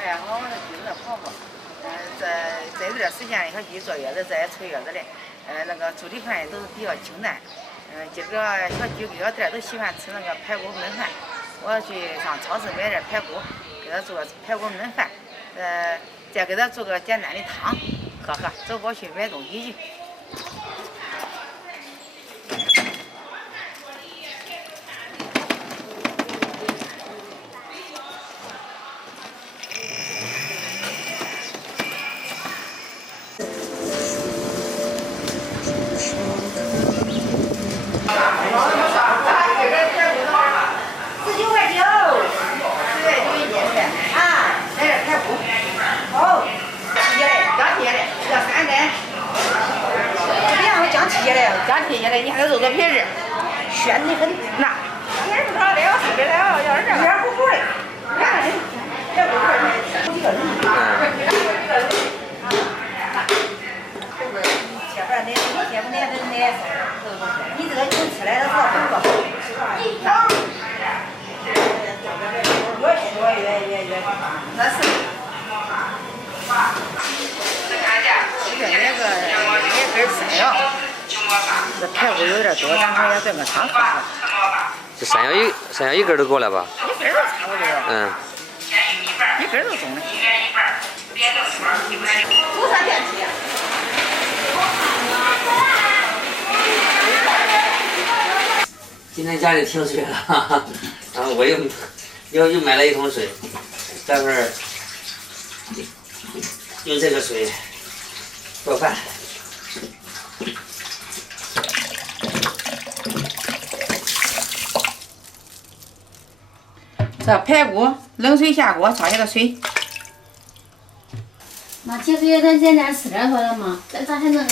哎，好，那鸡子泡泡。在这段时间里，小鸡坐月子，这也出月子了。那个煮的饭也都是比较清淡。今个小鸡跟小蛋都喜欢吃那个排骨焖饭。我要去上超市买点排骨，给它做排骨焖饭。再给它做个简单的汤，喝喝。走，我去买东西去。加贴下来，你还得肉个皮儿，鲜的很。那也不少的，我400来，要是这样不贵，也不贵，好几个人。切不来，你切不来的那，你这个牛吃来的时候很多。越，那是。这那个1根山药。这排骨有点多，咱还要炖个汤喝喝。这山药一根都够了吧？一根都差不多。一根都中了。多少电梯？今天家里停水了，然后我又买了一桶水，待会儿用这个水做饭。这排骨冷水下锅，焯下个水。那清水咱简单吃点好了嘛，咱还能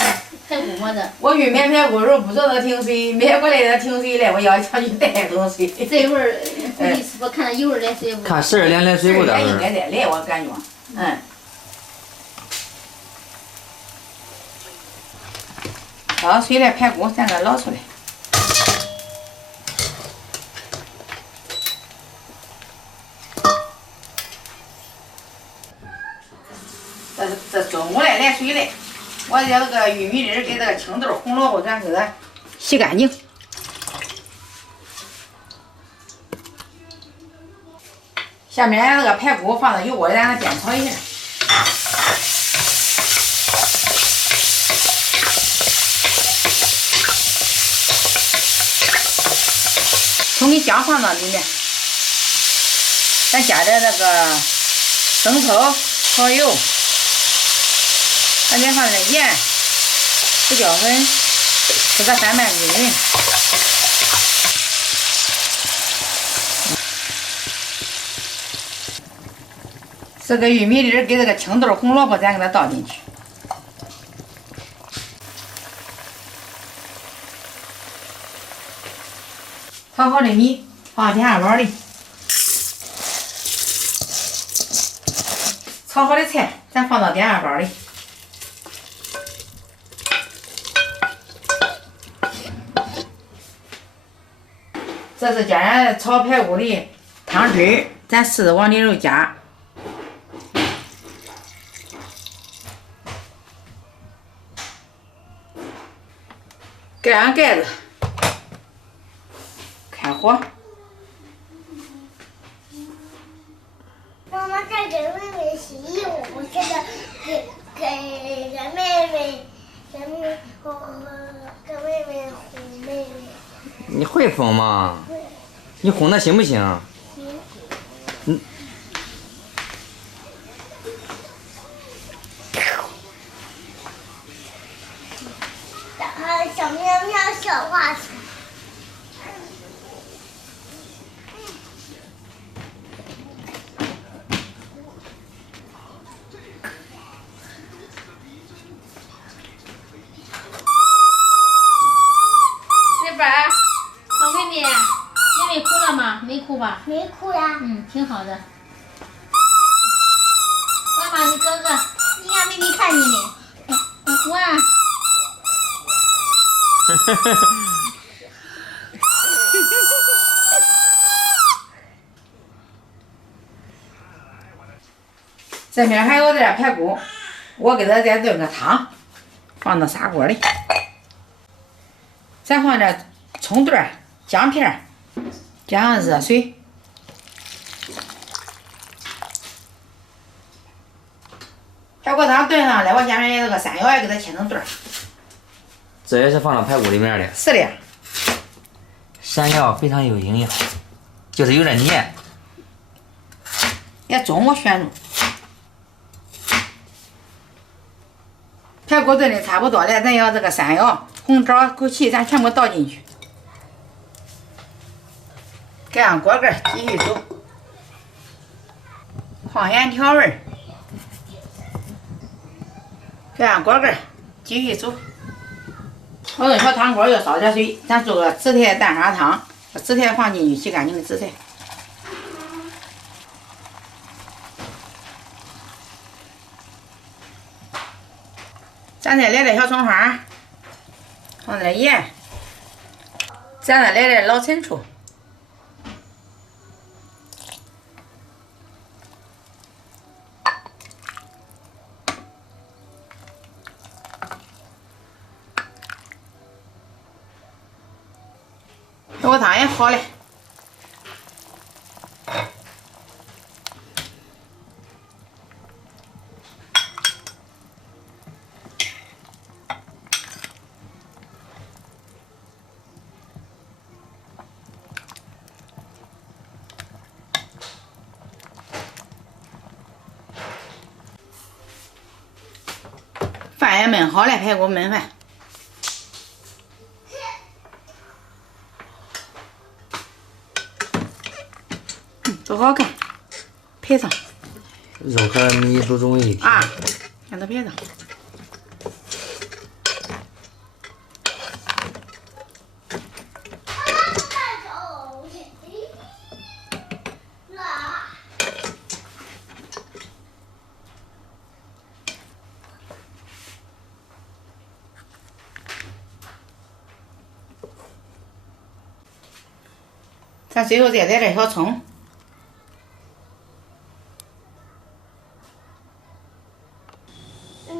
排骨么的。我去买排骨时候不知道停水，买过来的停水来，我要强去带桶水。这一会儿估计是不看一会儿来水不？看12点来水不的。应该得来，我感觉。焯水来排骨，咱给捞出来。这中午来水来，我将那个玉米粒跟这个青豆、红萝卜咱给它洗干净。下面那个排骨放到油锅里，让它煸炒一下。葱跟姜放到里面，咱加点那个生抽、蚝油。咱再放点盐、胡椒粉，给它翻拌均匀。这个玉米粒跟这个青豆、红萝卜，咱给它倒进去。炒好的米放电饭煲里，炒好的菜咱放到电饭煲里。这是家人炒排骨的汤汁，咱试着往里头加。盖上盖子，开火。妈妈在给妹妹洗衣服，我现在给妹妹给妹妹哄妹妹。你会哄吗？你哄他行不行？行。小喵喵小花车。媳妇儿，小妹妹，妹妹哭了吗？没哭吧？没哭呀。挺好的。妈妈，你哥哥，你让妹妹看你呢。哇。这边还有点排骨，我给它再炖个汤，放到砂锅里。再放点葱段、姜片，加上热水。排骨汤炖上来，我下面这个山药也给它切成段儿。这也是放到排骨里面的。是的。山药非常有营养，就是有点黏。也中我选中。排骨炖的差不多了，咱要这个山药、红枣、枸杞，咱全部倒进去，盖上锅盖继续煮，放盐调味儿，盖上锅盖继续煮。我用小汤锅要烧点水，咱做个紫菜蛋花汤，把紫菜放进去，洗干净的紫菜。咱再来点小葱花，放点盐，咱再来点老陈醋，排骨汤也好了。饭也焖好了，排骨焖饭。多好看，配上肉和米都融为一体啊，让它配上。咱最后再来点小葱，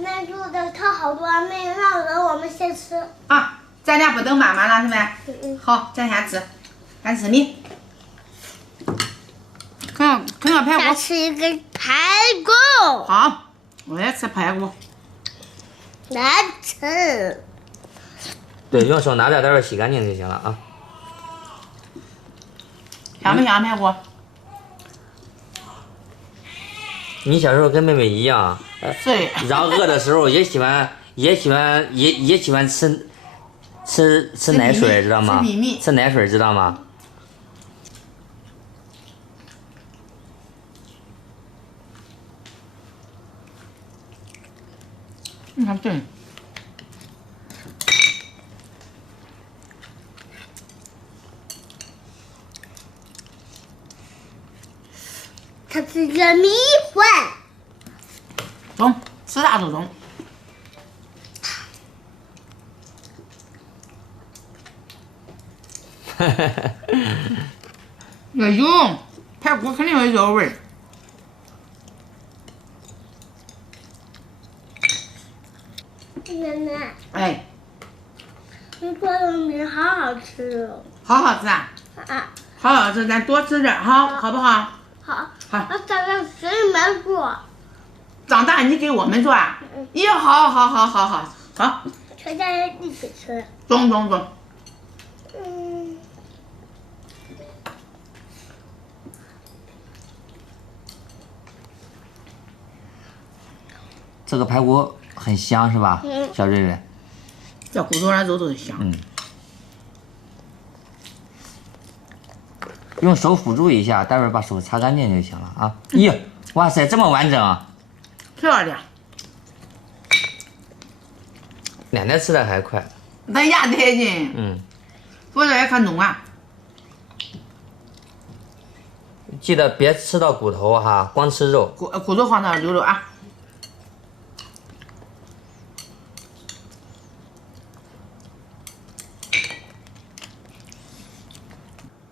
那煮的汤好多，没有让人我们先吃。啊，咱俩不等妈妈了是呗？嗯。好，咱先吃，先吃米。看排再骨。吃一根排骨。好，我也吃排骨。难吃。对，用手拿点，待会儿洗干净就行了啊。香不香排骨？你小时候跟妹妹一样，是。然后饿的时候也喜欢吃奶水，知道吗？吃米米。吃奶水知道吗？你看对。它是个米饭。中，吃啥都中。要有排骨肯定有肉味儿。奶奶，哎，你做的米好好吃哦。好好吃啊！啊，好好吃，咱多吃点儿，好不好？好。好。我早上给你们做。长大你给我们做啊？也好，全家人一起吃。中。嗯。这个排骨很香是吧？小瑞瑞。这骨头上肉都香。用手辅助一下，待会儿把手擦干净就行了啊。咦，哇塞，这么完整啊！漂亮。奶奶吃的还快。咱牙太紧。否则也可弄啊。记得别吃到骨头哈，光吃肉。骨头放那留着啊。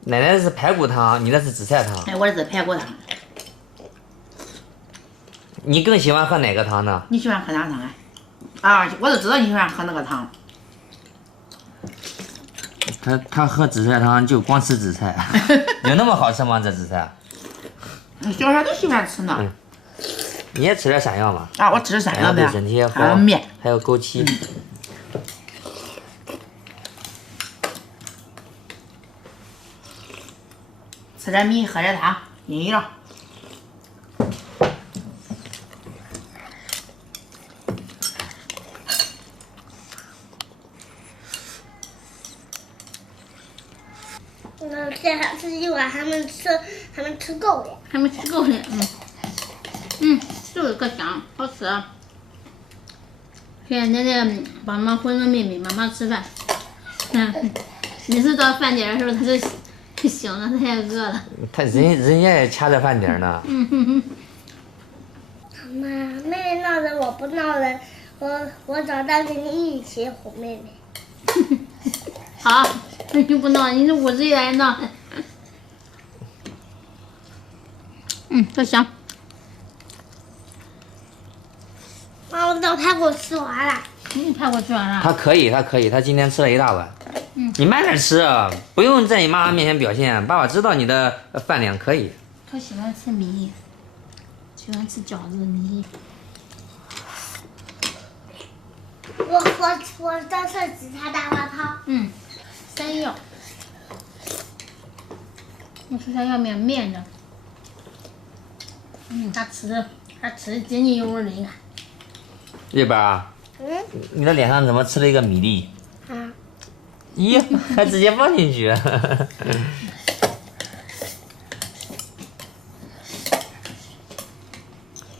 奶奶是排骨汤，你那是紫菜汤。哎，我这是排骨汤。你更喜欢喝哪个汤呢？你喜欢喝哪个汤啊？啊，我都知道你喜欢喝那个汤。他喝紫菜汤就光吃紫菜，有那么好吃吗？这紫菜？小孩都喜欢吃呢。你也吃点山药嘛？啊，我吃山药的，对身体也还有好，面，还有枸杞。吃点米，喝点汤，饮料。这还吃一碗，还没吃够嘞。还没吃够呢。就是可香，好吃啊。现在奶奶帮忙哄着妹妹，妈妈吃饭。每次到饭点的时候，她就醒了，她也饿了。人家也掐着饭点呢。妈，妹妹闹人，我不闹人，我长大跟你一起哄妹妹。好，你不闹，你这屋子里来闹。可香。妈，我等排骨吃完了。排骨吃完了。他可以，他今天吃了一大碗。你慢点吃，不用在你妈妈面前表现，爸爸知道你的饭量可以。他喜欢吃米，喜欢吃饺子米。我在吃紫菜大花汤。山药。我吃山药面着。他吃的津津有味的，你看。月班啊，你的脸上怎么吃了一个米粒？咦，还直接放进去。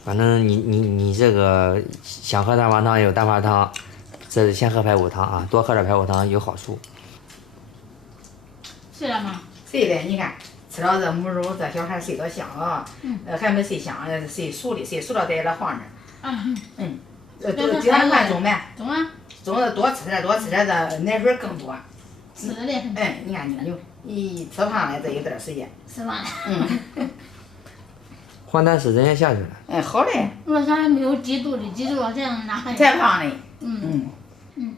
反正你这个想喝蛋花汤有蛋花汤，这是先喝排骨汤啊，多喝点排骨汤有好处。睡了吗？睡了，你看吃了这母乳，这小孩睡得香啊。还没睡香，睡熟了在这放着。几点半钟呗？中啊。中了多吃点，这奶水更多。吃了嘞。你看牛，一吃胖了这一段时间。吃完了。换蛋时间下去了。好嘞。我小孩没有几度的，几度这样拿。才胖嘞。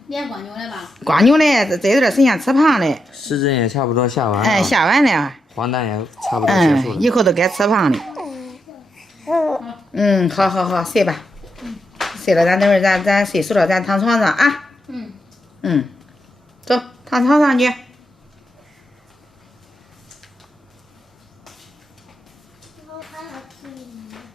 连光牛了吧？光牛嘞，这一段时间吃胖嘞。时针也差不多下完了。下完了。黄蛋也差不多结束了。以后都该吃胖了。好，睡吧。睡了，咱等会儿咱睡熟了，咱躺床上啊。走，躺床上去。